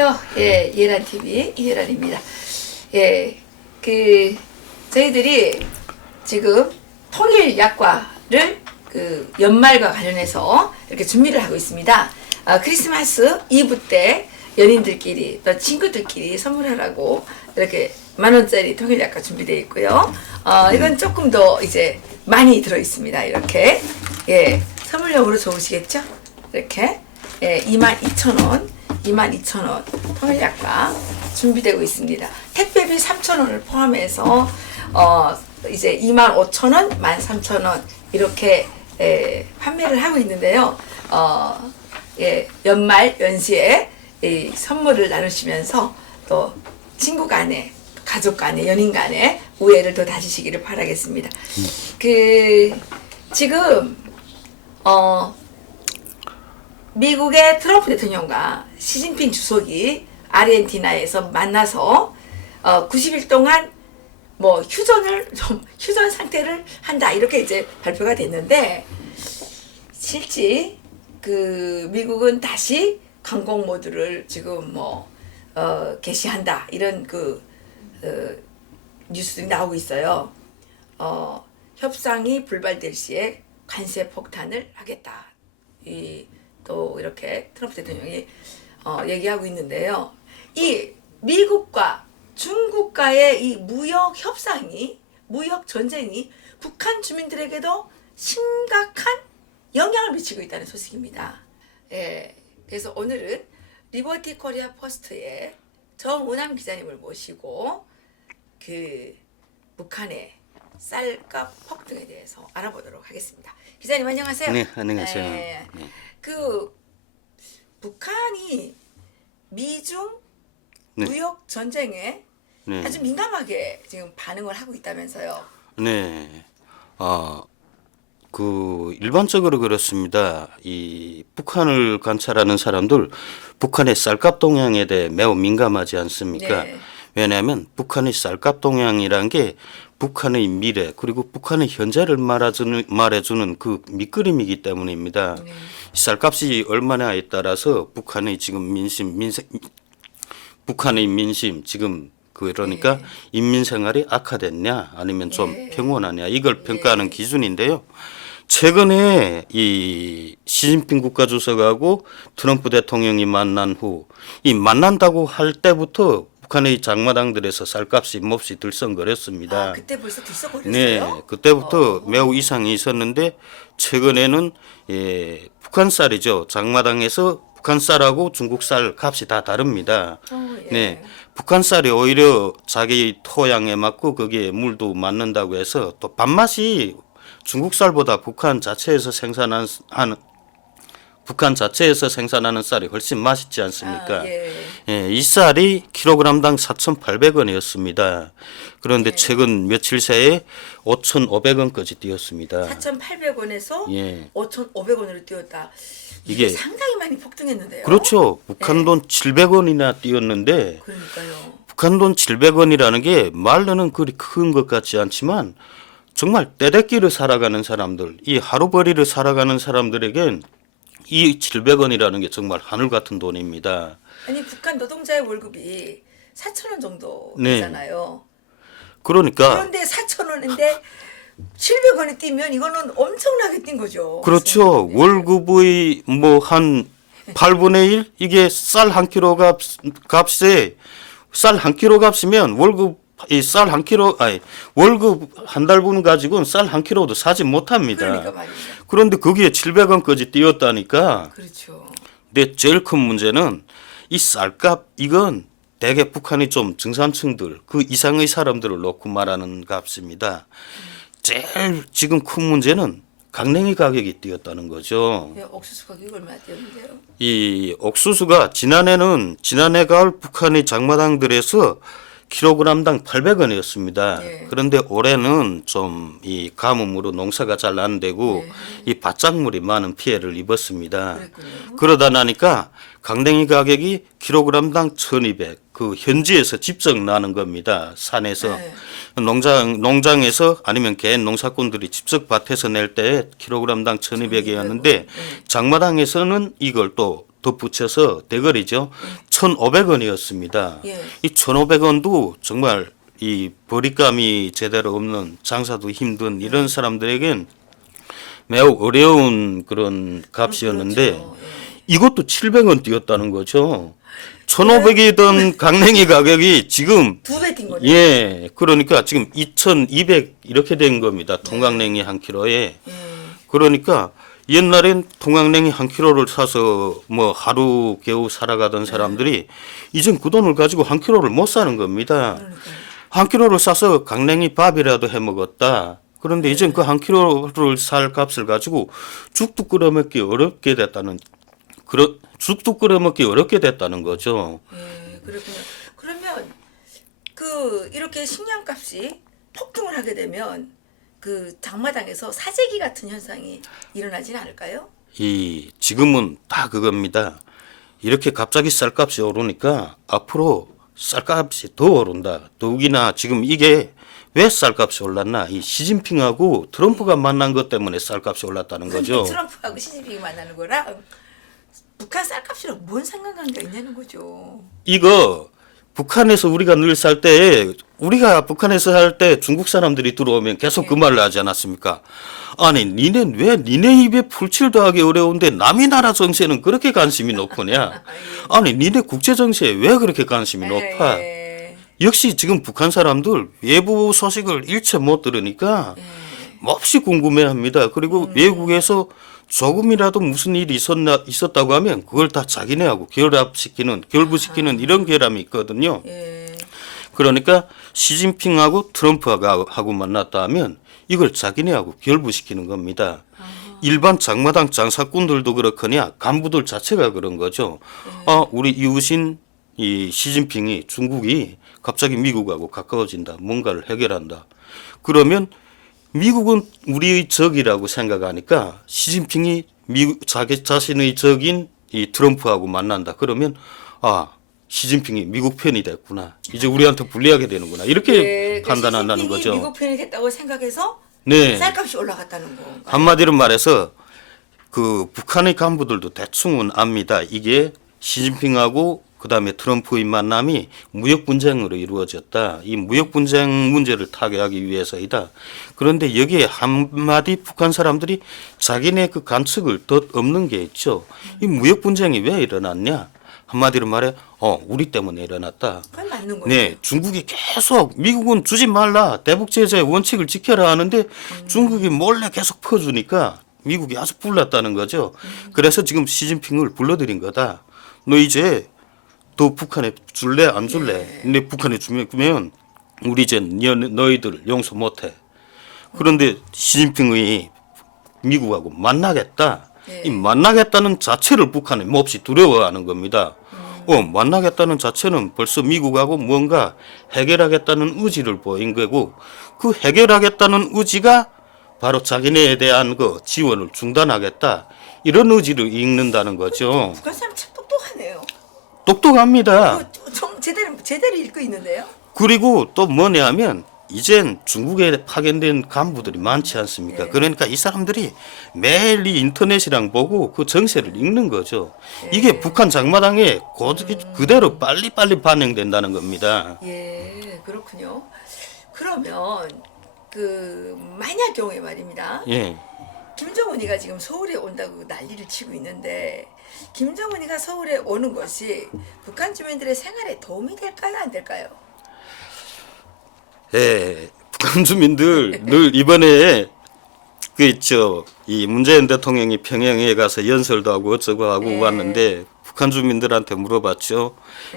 안녕하세요. 예, 이해란 TV 이해란입니다. 예, 저희들이 지금 통일 약과를 연말과 관련해서 이렇게 준비를 하고 있습니다. 크리스마스 이브 때 연인들끼리 또 친구들끼리 선물하라고 이렇게 10,000원짜리 통일 약과 준비되어 있고요. 이건 조금 더 이제 많이 들어 있습니다. 이렇게 예, 선물용으로 좋으시겠죠? 이렇게 예, 22,000원. 22,000원 통일약과 준비되고 있습니다. 택배비 3,000원을 포함해서 이제 25,000원, 13,000원 이렇게 판매를 하고 있는데요. 예, 연말 연시에 이 선물을 나누시면서 또 친구 간에, 가족 간에, 연인 간에 우애를 더 다지시기를 바라겠습니다. 지금 미국의 트럼프 대통령과 시진핑 주석이 아르헨티나에서 만나서 90일 동안 뭐 휴전 상태를 한다 이렇게 이제 발표가 됐는데 실제 미국은 다시 강공 모드를 지금 개시한다 이런 뉴스들이 나오고 있어요. 협상이 불발될 시에 관세 폭탄을 하겠다. 또 이렇게 트럼프 대통령이 얘기하고 있는데요. 이 미국과 중국과의 이 무역 협상이, 무역 전쟁이 북한 주민들에게도 심각한 영향을 미치고 있다는 소식입니다. 예, 그래서 오늘은 리버티 코리아 포스트의 정은함 기자님을 모시고 북한의 쌀값 폭등에 대해서 알아보도록 하겠습니다. 기자님 안녕하세요. 네, 안녕하세요. 네. 네. 북한이 미중 네. 무역 전쟁에 네. 아주 민감하게 지금 반응을 하고 있다면서요. 네. 일반적으로 그렇습니다. 이 북한을 관찰하는 사람들, 북한의 쌀값 동향에 대해 매우 민감하지 않습니까? 네. 왜냐하면 북한의 쌀값 동향이란 게 북한의 미래 그리고 북한의 현재를 말해주는 그 밑그림이기 때문입니다. 네. 쌀값이 얼마나에 따라서 북한의 지금 북한의 민심 지금 그러니까 네. 인민 생활이 악화됐냐 아니면 좀 네. 평온하냐 이걸 평가하는 네. 기준인데요. 최근에 이 시진핑 국가주석하고 트럼프 대통령이 만난 후 이 만난다고 할 때부터 북한의 장마당들에서 쌀값이 몹시 들썩거렸습니다. 그때 벌써 들썩거렸어요? 네, 그때부터 매우 이상이 있었는데 최근에는 북한 쌀이죠. 장마당에서 북한 쌀하고 중국 쌀 값이 다 다릅니다. 예. 네, 북한 쌀이 오히려 자기 토양에 맞고 거기에 물도 맞는다고 해서 또 밥맛이 중국 쌀보다 북한 자체에서 생산하는 쌀이 훨씬 맛있지 않습니까? 예. 예, 이 쌀이 킬로그램당 4,800원이었습니다. 그런데 예. 최근 며칠 새에 5,500원까지 뛰었습니다. 4,800원에서 예. 5,500원으로 뛰었다. 이게 이게 상당히 많이 폭등했는데요. 그렇죠. 북한 돈 700원이나 뛰었는데 그러니까요. 북한 돈 700원이라는 게 말로는 그리 큰 것 같지 않지만 정말 떼대기를 살아가는 사람들, 이 하루벌이를 살아가는 사람들에겐 이 700원이라는 게 정말 하늘 같은 돈입니다. 아니 북한 노동자의 월급이 4,000원 정도 네. 되잖아요. 그러니까 그런데 4,000원인데 700원이 뛰면 이거는 엄청나게 뛴 거죠. 그렇죠. 네. 월급의 뭐 한 8분의 1 이게 쌀 한 킬로 값에 쌀 한 킬로 값이면 월급 한 달분 가지고는 쌀 한 킬로도 사지 못합니다. 그러니까 말이죠. 그런데 거기에 700원까지 뛰었다니까. 그렇죠. 근데 제일 큰 문제는 이 쌀값 이건 대개 북한이 좀 중산층들 그 이상의 사람들을 놓고 말하는 값입니다. 제일 지금 큰 문제는 강냉이 가격이 뛰었다는 거죠. 옥수수 가격이 얼마나 뛰었는데요? 이 옥수수가 지난해 가을 북한의 장마당들에서 킬로그램당 800원이었습니다. 네. 그런데 올해는 좀 이 가뭄으로 농사가 잘 안 되고 이 밭작물이 많은 피해를 입었습니다. 그랬군요. 그러다 나니까 강냉이 가격이 킬로그램당 1,200, 그 현지에서 직접 나는 겁니다. 산에서. 네. 농장에서 아니면 개인 농사꾼들이 직접 밭에서 낼 때 킬로그램당 1,200이었는데 장마당에서는 이걸 또 덧붙여서 대거리죠. 1,500원이었습니다. 예. 이 1,500원도 정말 이 벌잇감이 제대로 없는 장사도 힘든 이런 사람들에겐 매우 어려운 그런 값이었는데 그렇죠. 예. 이것도 700원 뛰었다는 거죠. 1,500이던 강냉이 가격이 지금 2배 뛴 거네. 예, 그러니까 지금 2,200 이렇게 된 겁니다. 통강냉이 한 킬로에. 예. 그러니까 옛날엔 통강냉이 한 킬로를 사서 뭐 하루 겨우 살아가던 사람들이 이젠 그 돈을 가지고 한 킬로를 못 사는 겁니다. 그러니까요. 한 킬로를 사서 강냉이 밥이라도 해 먹었다. 그런데 이젠 그 한 킬로를 살 값을 가지고 죽도 끓여 먹기 어렵게 됐다는 죽도 끓여 먹기 어렵게 됐다는 거죠. 예, 그렇군요. 그러면 그 이렇게 식량값이 폭등을 하게 되면 그 장마당에서 사재기 같은 현상이 일어나지는 않을까요? 이 지금은 다 그겁니다. 이렇게 갑자기 쌀값이 오르니까 앞으로 쌀값이 더 오른다. 더욱이나 지금 이게 왜 쌀값이 올랐나? 이 시진핑하고 트럼프가 만난 것 때문에 쌀값이 올랐다는 거죠. 트럼프하고 시진핑이 만나는 거랑 북한 쌀값이랑 뭔 상관관계가 있냐는 거죠. 이거 북한에서 우리가 늘 살 때 우리가 북한에서 살 때 중국 사람들이 들어오면 계속 그 말을 하지 않았습니까? 아니 니네 왜 니네 입에 풀칠도 하기 어려운데 남의 나라 정세는 그렇게 관심이 높으냐? 아니 니네 국제 정세에 왜 그렇게 관심이 높아? 예. 역시 지금 북한 사람들 외부 소식을 일체 못 들으니까 몹시 궁금해합니다. 그리고 외국에서 조금이라도 무슨 일이 있었다고 하면 그걸 다 자기네하고 결부시키는 이런 결함이 있거든요. 예. 그러니까 시진핑하고 트럼프하고 만났다 하면 이걸 자기네하고 결부시키는 겁니다. 일반 장마당 장사꾼들도 그렇거냐 간부들 자체가 그런 거죠. 아, 우리 이웃인 이 시진핑이 중국이 갑자기 미국하고 가까워진다. 뭔가를 해결한다. 그러면 미국은 우리의 적이라고 생각하니까 시진핑이 자기 자신의 적인 이 트럼프하고 만난다. 그러면 아 시진핑이 미국 편이 됐구나. 이제 우리한테 불리하게 되는구나. 이렇게 예, 판단한다는 시진핑이 거죠. 미국 편이 됐다고 생각해서 네. 쌀값이 올라갔다는 거. 한마디로 말해서 그 북한의 간부들도 대충은 압니다. 이게 시진핑하고 그다음에 트럼프의 만남이 무역 분쟁으로 이루어졌다. 이 무역 분쟁 문제를 타개하기 위해서이다. 그런데 여기에 한마디 북한 사람들이 자기네 그 관측을 덧없는 게 있죠. 이 무역 분쟁이 왜 일어났냐? 한마디로 말해, 우리 때문에 일어났다. 그건 맞는 거죠. 네, 중국이 계속 미국은 주지 말라 대북 제재 원칙을 지켜라 하는데 중국이 몰래 계속 퍼주니까 미국이 아주 불났다는 거죠. 그래서 지금 시진핑을 불러들인 거다. 너 이제 또 북한에 줄래 안 줄래? 근데 북한에 주면 우리 이제 너희들 용서 못해. 그런데 시진핑이 미국하고 만나겠다. 네. 이 만나겠다는 자체를 북한이 몹시 두려워하는 겁니다. 만나겠다는 자체는 벌써 미국하고 뭔가 해결하겠다는 의지를 보인 거고 그 해결하겠다는 의지가 바로 자기네에 대한 그 지원을 중단하겠다. 이런 의지를 읽는다는 거죠. 북한 사람 참 똑똑하네요. 똑똑합니다. 제대로 읽고 있는데요. 그리고 또 뭐냐면 이젠 중국에 파견된 간부들이 많지 않습니까? 그러니까 이 사람들이 매일 이 인터넷이랑 보고 그 정세를 읽는 거죠. 이게 북한 장마당에 그대로 빨리빨리 반영된다는 겁니다. 예, 그렇군요. 그러면 그 만약 경우에 말입니다. 예. 김정은이가 지금 서울에 온다고 난리를 치고 있는데 김정은이가 서울에 오는 것이 북한 주민들의 생활에 도움이 될까요, 안 될까요? 예, 북한 주민들 늘 이번에 이 문재인 대통령이 평양에 가서 연설도 하고 어쩌고 하고 왔는데 북한 주민들한테 물어봤죠.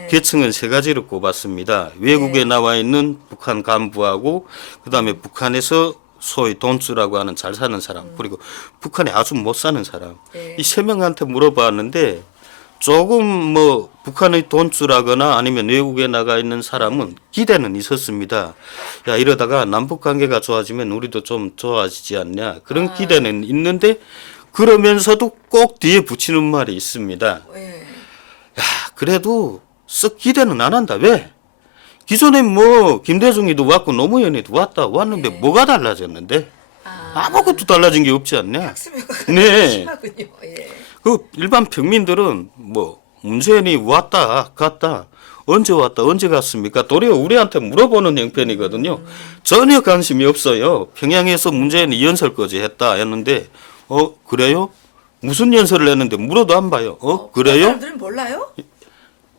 계층은 세 가지를 꼽았습니다. 외국에 나와 있는 북한 간부하고 그다음에 북한에서 소위 돈주라고 하는 잘 사는 사람 그리고 북한에 아주 못 사는 사람 이 세 명한테 물어봤는데 조금 뭐 북한의 돈주라거나 아니면 외국에 나가 있는 사람은 기대는 있었습니다. 야 이러다가 남북 관계가 좋아지면 우리도 좀 좋아지지 않냐 그런 기대는 있는데 그러면서도 꼭 뒤에 붙이는 말이 있습니다. 예. 야 그래도 썩 기대는 안 한다. 왜? 기존에 뭐 김대중이도 왔고 노무현이도 왔는데 뭐가 달라졌는데 아무것도 달라진 게 없지 않냐? 학습효과가 네. 심하군요. 예. 그 일반 평민들은 뭐 문재인이 왔다 갔다 언제 왔다 언제 갔습니까? 도리어 우리한테 물어보는 형편이거든요. 전혀 관심이 없어요. 평양에서 문재인이 연설까지 했다 했는데 그래요? 무슨 연설을 했는데 물어도 안 봐요. 그래요? 사람들은 몰라요?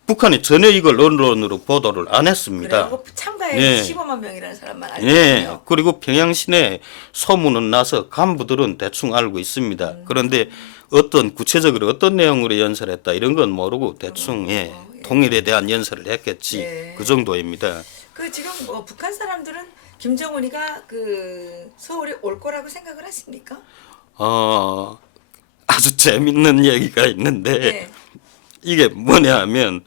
북한이 전혀 이걸 언론으로 보도를 안 했습니다. 그리고 참가해 예. 15만 명이라는 사람만 알고 예. 있어요. 그리고 평양 시내 소문은 나서 간부들은 대충 알고 있습니다. 그런데 어떤 구체적으로 어떤 내용으로 연설했다 이런 건 모르고 대충 예. 통일에 대한 연설을 했겠지. 예. 그 정도입니다. 그 지금 뭐 북한 사람들은 김정은이가 그 서울에 올 거라고 생각을 하십니까? 아주 재밌는 얘기가 있는데 네. 이게 뭐냐 하면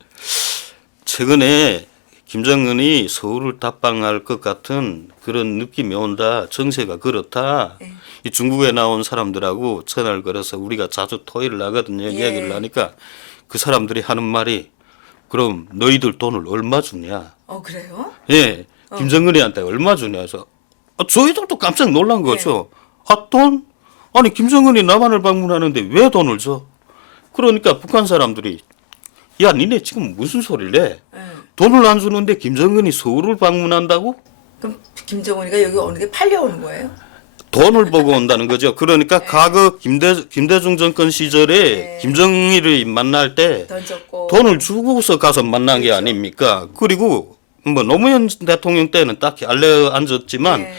최근에 김정은이 서울을 답방할 것 같은 그런 느낌이 온다. 정세가 그렇다. 네. 이 중국에 나온 사람들하고 전화를 걸어서 우리가 자주 토의를 하거든요. 예. 이야기를 하니까 그 사람들이 하는 말이 그럼 너희들 돈을 얼마 주냐. 그래요? 예. 김정은이한테 얼마 주냐 해서 저희들도 깜짝 놀란 거죠. 돈? 아니 김정은이 남한을 방문하는데 왜 돈을 줘? 그러니까 북한 사람들이 야 니네 지금 무슨 소리를 해? 네. 돈을 안 주는데 김정은이 서울을 방문한다고? 그럼 김정은이가 여기 오는 게 팔려오는 거예요? 돈을 보고 온다는 거죠. 그러니까 과거 김대중 정권 시절에 네. 김정일을 만날 때 던졌고 돈을 주고서 가서 만난 게 그렇죠. 아닙니까? 그리고 뭐 노무현 대통령 때는 딱히 알려 앉았지만 네.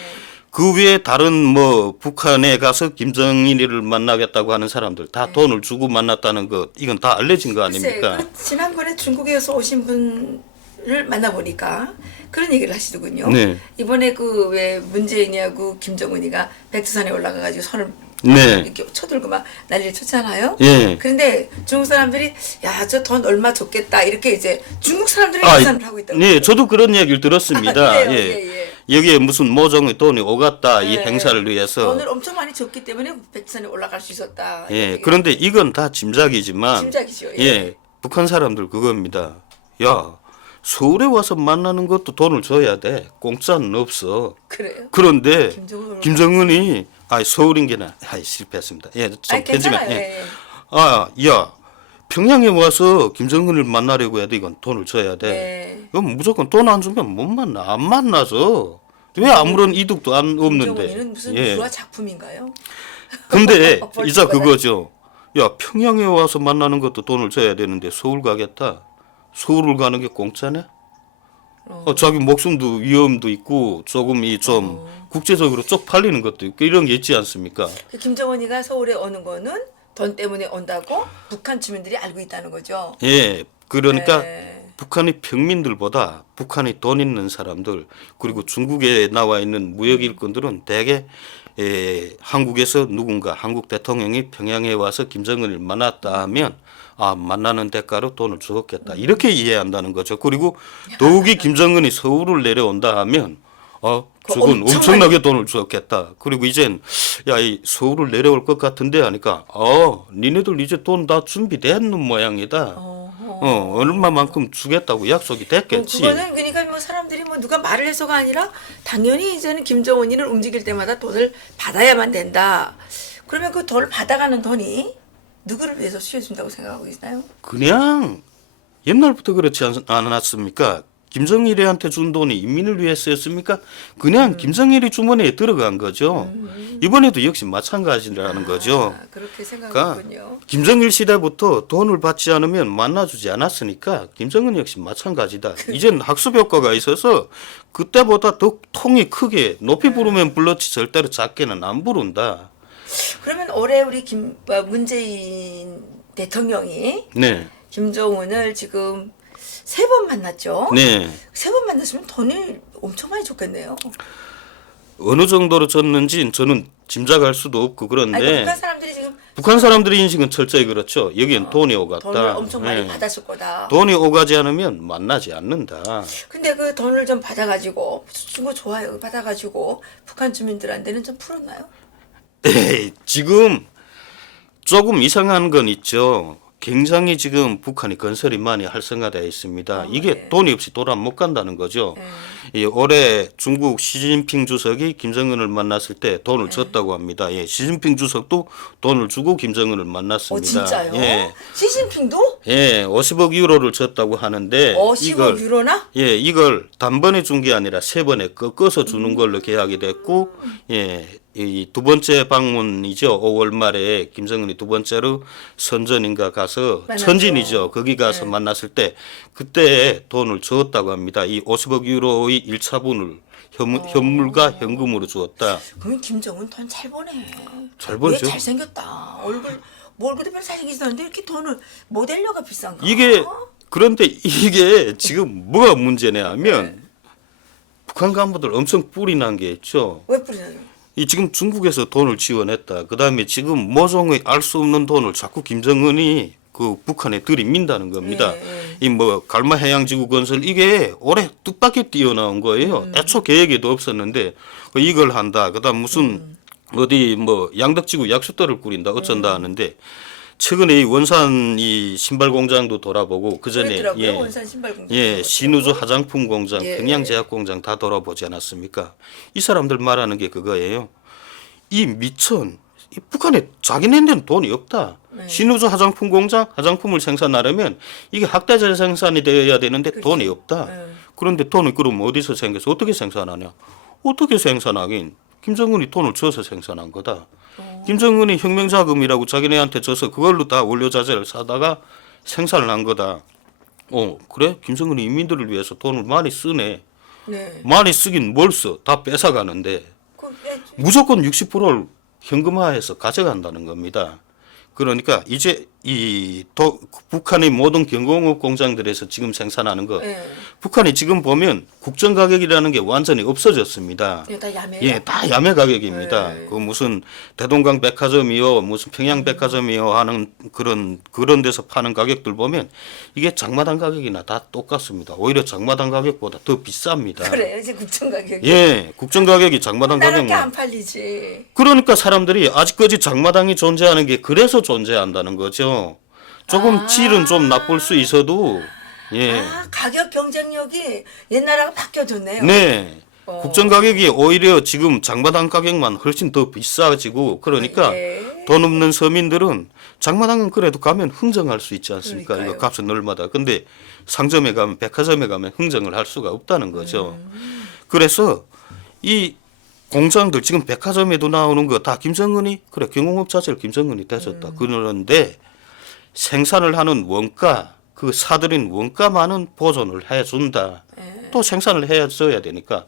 그 외에 다른 뭐 북한에 가서 김정일을 만나겠다고 하는 사람들 다 돈을 주고 만났다는 것 이건 다 알려진 거 아닙니까? 글쎄, 지난번에 중국에서 오신 분을 만나보니까 그런 얘기를 하시더군요. 네. 이번에 그 왜 문재인이하고 김정은이가 백두산에 올라가가지고 손을 네. 이렇게 쳐들고 막 난리를 쳤잖아요. 예. 그런데 중국 사람들이 야 저 돈 얼마 줬겠다 이렇게 이제 중국 사람들이 아, 계산을 하고 있다고. 네, 저도 그런 얘기를 들었습니다. 그래요? 예. 여기에 무슨 모종의 돈이 오갔다 이 예. 행사를 위해서. 돈을 엄청 많이 줬기 때문에 백두산에 올라갈 수 있었다. 예. 이렇게 그런데 이건 다 짐작이지만. 짐작이죠. 예. 예. 북한 사람들 그겁니다. 야, 서울에 와서 만나는 것도 돈을 줘야 돼. 공짜는 없어. 그래요? 그런데 김정은 김정은이 서울인 게나 실패했습니다. 예, 좀 아니, 편지만. 괜찮아요. 예. 예. 야, 평양에 와서 김정은을 만나려고 해도 이건 돈을 줘야 돼. 네. 그럼 무조건 돈 안 주면 못 만나. 안 만나죠. 왜 아무런 이득도 안 없는데. 김정은이는 무슨 예. 유아 작품인가요? 근데 벌써 이자 그거네. 그거죠. 야, 평양에 와서 만나는 것도 돈을 줘야 되는데 서울 가겠다. 서울을 가는 게 공짜네? 자기 목숨도 위험도 있고 조금 좀 국제적으로 쪽팔리는 것도 있고 이런 게 있지 않습니까? 그 김정은이가 서울에 오는 거는 돈 때문에 온다고 북한 주민들이 알고 있다는 거죠. 예. 그러니까 네. 북한의 평민들보다 북한이 돈 있는 사람들 그리고 중국에 나와 있는 무역 일꾼들은 대개 한국에서 누군가 한국 대통령이 평양에 와서 김정은을 만났다 하면 만나는 대가로 돈을 주었겠다 이렇게 이해한다는 거죠. 그리고 더욱이 김정은이 서울을 내려온다 하면 저건 엄청나게 돈을 주었겠다. 그리고 이젠 이 서울을 내려올 것 같은데 하니까 니네들 이제 돈 다 준비된 모양이다. 얼마만큼 주겠다고 약속이 됐겠지. 그거는 그러니까 뭐 사람들이 뭐 누가 말을 해서가 아니라 당연히 이제는 김정은이를 움직일 때마다 돈을 받아야만 된다. 그러면 그 돈을 받아가는 돈이 누구를 위해서 쓰여준다고 생각하고 있나요? 그냥 옛날부터 그렇지 않았습니까? 김정일이한테 준 돈이 인민을 위해 쓰였습니까? 그냥 김정일이 주머니에 들어간 거죠. 이번에도 역시 마찬가지라는 거죠. 그렇게 그러니까 생각하군요. 김정일 시대부터 돈을 받지 않으면 만나주지 않았으니까 김정은 역시 마찬가지다. 이제는 학습 효과가 있어서 그때보다 더 통이 크게 높이 부르면 불렀지 절대로 작게는 안 부른다. 그러면 올해 우리 문재인 대통령이 네. 김정은을 지금 3번 만났죠? 네. 3번 만났으면 돈이 엄청 많이 줬겠네요. 어느 정도로 줬는지 저는 짐작할 수도 없고 아니, 그런데 북한 사람들이 지금 북한 사람들의 인식은 철저히 그렇죠. 여기엔 돈이 오갔다. 돈을 엄청 많이 네. 받았을 거다. 돈이 오가지 않으면 만나지 않는다. 근데 그 돈을 좀 받아가지고 준 거 좋아요. 받아가지고 북한 주민들한테는 좀 풀었나요? 지금 조금 이상한 건 있죠. 굉장히 지금 북한이 건설이 많이 활성화되어 있습니다. 이게 네. 돈이 없이 돌아 못 간다는 거죠. 네. 이 올해 중국 시진핑 주석이 김정은을 만났을 때 돈을 줬다고 합니다. 예, 시진핑 주석도 돈을 주고 김정은을 만났습니다. 진짜요? 예, 시진핑도? 예, 50억 유로를 줬다고 하는데 10억 유로나? 예, 이걸 단번에 준 게 아니라 세 번에 꺾어서 주는 걸로 계약이 됐고, 예, 이 두 번째 방문이죠. 5월 말에 김정은이 두 번째로 선전인가 가서 만났죠. 천진이죠. 거기 가서 만났을 때 그때 돈을 주었다고 합니다. 이 50억 유로의 1차분을 현물과 현금으로 주었다. 그러면 김정은 돈 잘 버네. 잘 벌죠. 얘 잘생겼다. 얼굴도 별 잘생기지 않는데 이렇게 돈을 모델료가 비싼가? 이게 그런데 이게 지금 뭐가 문제냐 하면 북한 간부들 엄청 뿔이 난 게 있죠. 왜 뿌리나요? 이 지금 중국에서 돈을 지원했다. 그다음에 지금 모종의 알 수 없는 돈을 자꾸 김정은이 그 북한에 들이민다는 겁니다. 이 뭐 갈마 해양지구 건설 이게 올해 뜻밖에 뛰어나온 거예요. 애초 계획에도 없었는데 이걸 한다. 그다음 무슨 어디 뭐 양덕지구 약수터를 꾸린다 어쩐다 하는데 최근에 이 원산 이 신발 공장도 돌아보고 그 전에 그랬더라고요. 원산 신발 공장. 예, 신우주 화장품 공장, 예. 평양 제약 공장 다 돌아보지 않았습니까? 이 사람들 말하는 게 그거예요. 이 미천, 이 북한에 자기네들은 돈이 없다. 신우주 화장품 공장, 화장품을 생산하려면 이게 학대제 생산이 되어야 되는데 돈이 없다. 그런데 돈이 그럼 어디서 생겨서 어떻게 생산하냐? 어떻게 생산하긴? 김정은이 돈을 줘서 생산한 거다. 김정은이 혁명자금이라고 자기네한테 줘서 그걸로 다 원료자재를 사다가 생산을 한 거다. 그래? 김정은이 인민들을 위해서 돈을 많이 쓰네. 네. 많이 쓰긴 뭘 써? 다 뺏어가는데 무조건 60%를 현금화해서 가져간다는 겁니다. 그러니까 이제 북한의 모든 경공업 공장들에서 지금 생산하는 거 북한이 지금 보면 국정 가격이라는 게 완전히 없어졌습니다. 다 야매요? 예, 다 야매 가격입니다. 그 무슨 대동강 백화점이요, 무슨 평양 백화점이요 하는 그런 데서 파는 가격들 보면 이게 장마당 가격이나 다 똑같습니다. 오히려 장마당 가격보다 더 비쌉니다. 그래요, 이제 국정 가격이. 예, 국정 가격이 장마당 나밖에 가격만. 안 팔리지. 그러니까 사람들이 아직까지 장마당이 존재하는 게 그래서 존재한다는 거죠. 조금 질은 좀 나쁠 수 있어도 예. 가격 경쟁력이 옛날하고 바뀌어졌네요. 네. 국정 가격이 오히려 지금 장마당 가격만 훨씬 더 비싸지고 그러니까 돈 없는 서민들은 장마당은 그래도 가면 흥정할 수 있지 않습니까? 그러니까요. 이거 값은 얼마다. 근데 상점에 가면 백화점에 가면 흥정을 할 수가 없다는 거죠. 그래서 이 공장들 지금 백화점에도 나오는 거 다 김정은이 그래 경공업 자체를 김정은이 대줬다. 그러는데 생산을 하는 원가 그 사들인 원가만은 보존을 해준다. 또 생산을 해줘야 되니까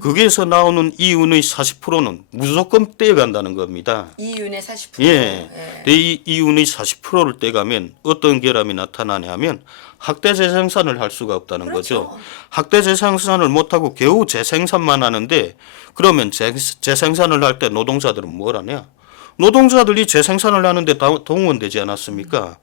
거기에서 나오는 이윤의 40%는 무조건 떼어간다는 겁니다. 이윤의 40%. 예. 이 이윤의 40%를 떼가면 어떤 결함이 나타나냐면 학대 재생산을 할 수가 없다는 그렇죠. 거죠. 학대 재생산을 못하고 겨우 재생산만 하는데 그러면 재생산을 할 때 노동자들은 뭘 하냐? 노동자들이 재생산을 하는데 동원되지 않았습니까?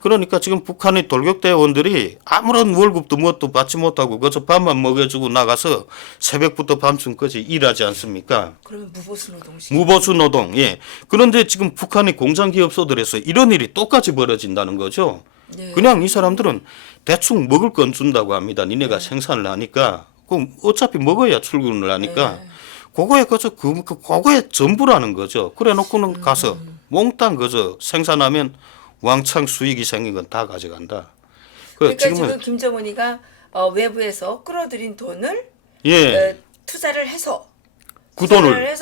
그러니까 지금 북한의 돌격대원들이 아무런 월급도 뭣도 받지 못하고 그저 밥만 먹여주고 나가서 새벽부터 밤중까지 일하지 않습니까? 그러면 무보수 노동식. 무보수 노동. 예. 그런데 지금 북한의 공장 기업소들에서 이런 일이 똑같이 벌어진다는 거죠. 그냥 이 사람들은 대충 먹을 건 준다고 합니다. 니네가 생산을 하니까. 그럼 어차피 먹어야 출근을 하니까. 그거에 그저 그거에 전부라는 거죠. 그래 놓고는 가서 몽땅 그저 생산하면 왕창 수익이 생긴 건 다 가져간다. 그러니까 지금 김정은이가 외부에서 끌어들인 돈을 예. 투자를 해서 그 돈을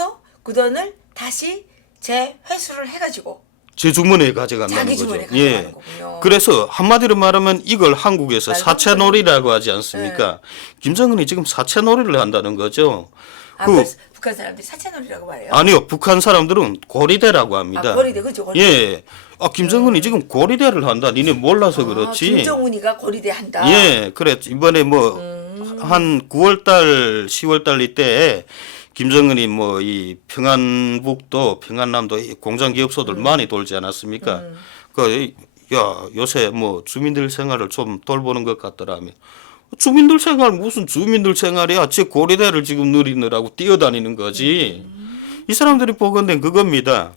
그 돈을 다시 재회수를 해가지고 제 주머니에 가져간다는 자기 거죠. 주머니에 가져가는 거군요. 그래서 한마디로 말하면 이걸 한국에서 말도 사채놀이라고 하지 않습니까? 김정은이 지금 사채놀이를 한다는 거죠. 그래서 북한 사람들이 사채놀이라고 말해요. 아니요, 북한 사람들은 고리대라고 합니다. 고리대 그죠? 고리대. 예. 김정은이 지금 고리대를 한다. 니네 몰라서 그렇지. 김정은이가 고리대 한다. 예, 그래. 이번에 한 9월달, 10월달 이때 김정은이 이 평안북도, 평안남도 이 공장 기업소들 많이 돌지 않았습니까? 요새 주민들 생활을 좀 돌보는 것 같더라며. 주민들 생활 무슨 주민들 생활이야? 제 고리대를 지금 누리느라고 뛰어다니는 거지. 이 사람들이 보건된 그겁니다.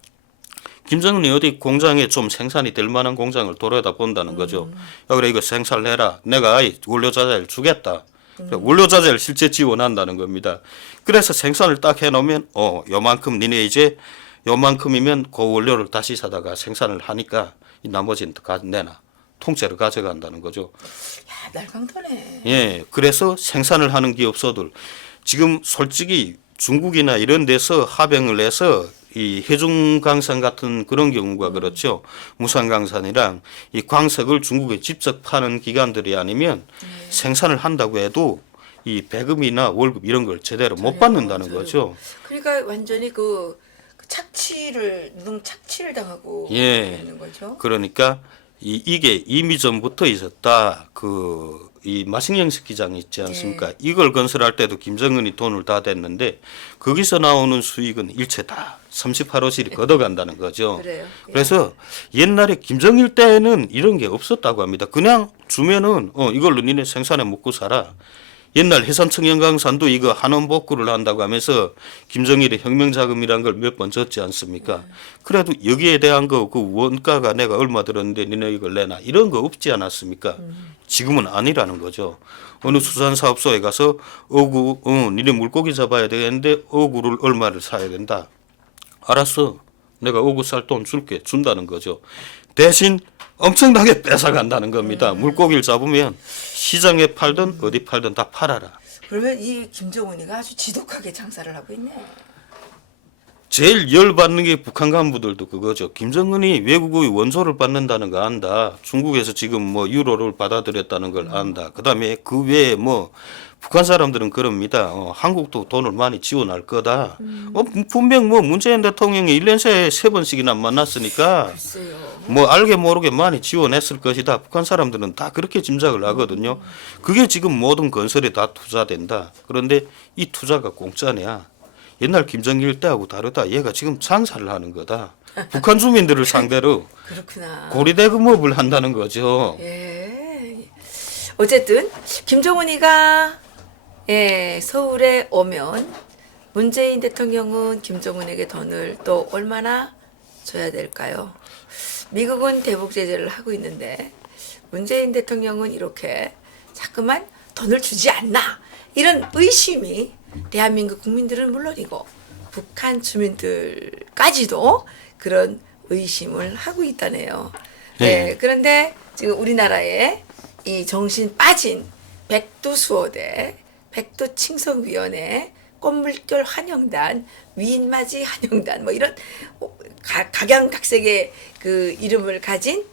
김정은이 어디 공장에 좀 생산이 될 만한 공장을 돌아다 본다는 거죠. 야, 그래 이거 생산을 해라. 내가 원료자재를 주겠다. 원료자재를 실제 지원한다는 겁니다. 그래서 생산을 딱 해놓으면 요만큼 니네 이제 요만큼이면 그 원료를 다시 사다가 생산을 하니까 이 나머지는 내놔. 통째로 가져간다는 거죠. 야, 날강도네. 예, 그래서 생산을 하는 기업소들 지금 솔직히 중국이나 이런 데서 합병을 해서 이 해중강산 같은 그런 경우가 그렇죠. 무산강산이랑 이 광석을 중국에 직접 파는 기관들이 아니면 생산을 한다고 해도 이 배급이나 월급 이런 걸 제대로 못 받는다는 거죠. 그러니까 완전히 그 착취를 노동 착취를 당하고 예. 있는 거죠. 그러니까 이게 이미 전부터 있었다. 이 마식령 스키장 있지 않습니까? 이걸 건설할 때도 김정은이 돈을 다 댔는데 거기서 나오는 수익은 일체 다 38호실이 걷어간다는 거죠. 그래요. 그래서 옛날에 김정일 때는 이런 게 없었다고 합니다. 그냥 주면은 이걸로 니네 생산해 먹고 살아. 옛날 해산청양강산도 이거 한원 복구를 한다고 하면서 김정일의 혁명자금이란 걸 몇 번 줬지 않습니까? 그래도 여기에 대한 그 원가가 내가 얼마 들었는데 니네 이걸 내놔 이런 거 없지 않았습니까? 지금은 아니라는 거죠. 어느 수산사업소에 가서 어구 니네 물고기 잡아야 되겠는데 어구를 얼마를 사야 된다. 알았어. 내가 어구 살 돈 줄게. 준다는 거죠. 대신 엄청나게 뺏어간다는 겁니다. 물고기를 잡으면 시장에 팔든 어디 팔든 다 팔아라. 그러면 이 김정은이가 아주 지독하게 장사를 하고 있네. 제일 열받는 게 북한 간부들도 그거죠. 김정은이 외국의 원조를 받는다는 거 안다. 중국에서 지금 뭐 유로를 받아들였다는 걸 안다. 그다음에 그 외에 뭐 북한 사람들은 그럽니다. 한국도 돈을 많이 지원할 거다. 분명 뭐 문재인 대통령이 1년 새에 3번씩이나 만났으니까 글쎄요. 뭐 알게 모르게 많이 지원했을 것이다. 북한 사람들은 다 그렇게 짐작을 하거든요. 그게 지금 모든 건설에 다 투자된다. 그런데 이 투자가 공짜냐. 옛날 김정일 때하고 다르다. 얘가 지금 장사를 하는 거다. 북한 주민들을 상대로 그렇구나. 고리대금업을 한다는 거죠. 예. 어쨌든 김정은이가 서울에 오면 문재인 대통령은 김정은에게 돈을 또 얼마나 줘야 될까요? 미국은 대북 제재를 하고 있는데 문재인 대통령은 이렇게 자꾸만 돈을 주지 않나 이런 의심이 대한민국 국민들은 물론이고 북한 주민들까지도 그런 의심을 하고 있다네요. 네. 그런데 지금 우리나라에 이 정신 빠진 백두수호대, 백두칭송위원회, 꽃물결 환영단, 위인맞이 환영단 뭐 이런 각양각색의 그 이름을 가진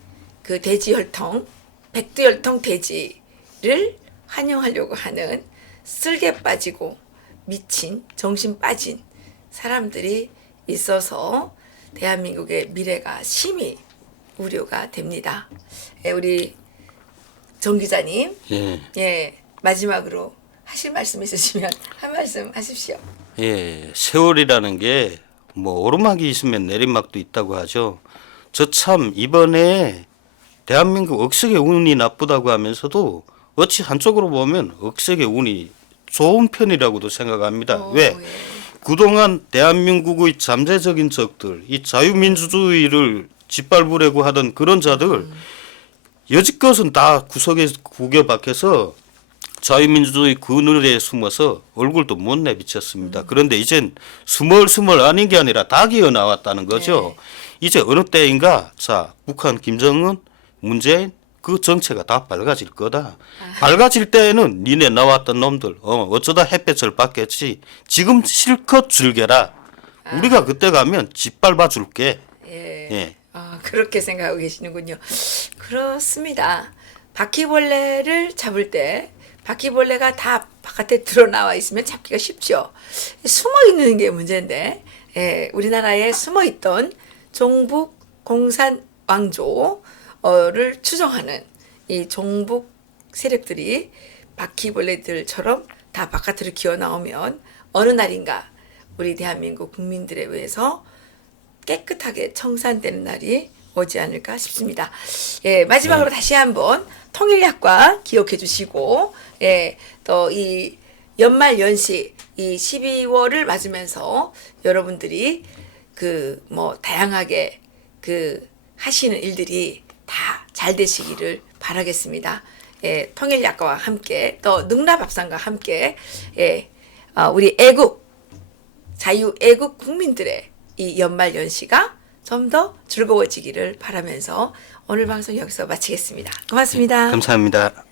그 돼지혈통, 백두혈통 돼지를 환영하려고 하는 쓸개 빠지고 미친 정신 빠진 사람들이 있어서 대한민국의 미래가 심히 우려가 됩니다. 우리 정 기자님, 마지막으로 하실 말씀 있으시면 한 말씀 하십시오. 예, 세월이라는 게 뭐 오르막이 있으면 내리막도 있다고 하죠. 저 참 이번에 대한민국 억색의 운이 나쁘다고 하면서도 어찌 한쪽으로 보면 억색의 운이 좋은 편이라고도 생각합니다. 왜? 그동안 대한민국의 잠재적인 적들, 이 자유민주주의를 짓밟으려고 하던 그런 자들 여지껏은 다 구석에 구겨 박혀서 자유민주주의 그늘에 숨어서 얼굴도 못 내비쳤습니다. 그런데 이젠 스멀스멀 아닌 게 아니라 다 기어 나왔다는 거죠. 이제 어느 때인가 자 북한 김정은 문재인 그 정체가 다 밝아질 거다. 밝아질 때에는 니네 나왔던 놈들 어쩌다 햇볕을 받겠지. 지금 실컷 즐겨라. 우리가 그때 가면 짓밟아 줄게. 예. 그렇게 생각하고 계시는군요. 그렇습니다. 바퀴벌레를 잡을 때 바퀴벌레가 다 바깥에 드러나와 있으면 잡기가 쉽죠. 숨어 있는 게 문제인데 우리나라에 숨어 있던 종북 공산 왕조를 추종하는 이 종북 세력들이 바퀴벌레들처럼 다 바깥으로 기어 나오면 어느 날인가 우리 대한민국 국민들에 의해서 깨끗하게 청산되는 날이 오지 않을까 싶습니다. 마지막으로 다시 한번 통일약과 기억해 주시고 또 이 연말 연시 이 12월을 맞으면서 여러분들이 그 뭐 다양하게 그 하시는 일들이 다 잘 되시기를 바라겠습니다. 예, 통일약과와 함께 또 능라밥상과 함께 예, 우리 애국 자유 애국 국민들의 이 연말 연시가 좀 더 즐거워지기를 바라면서 오늘 방송 여기서 마치겠습니다. 고맙습니다. 감사합니다.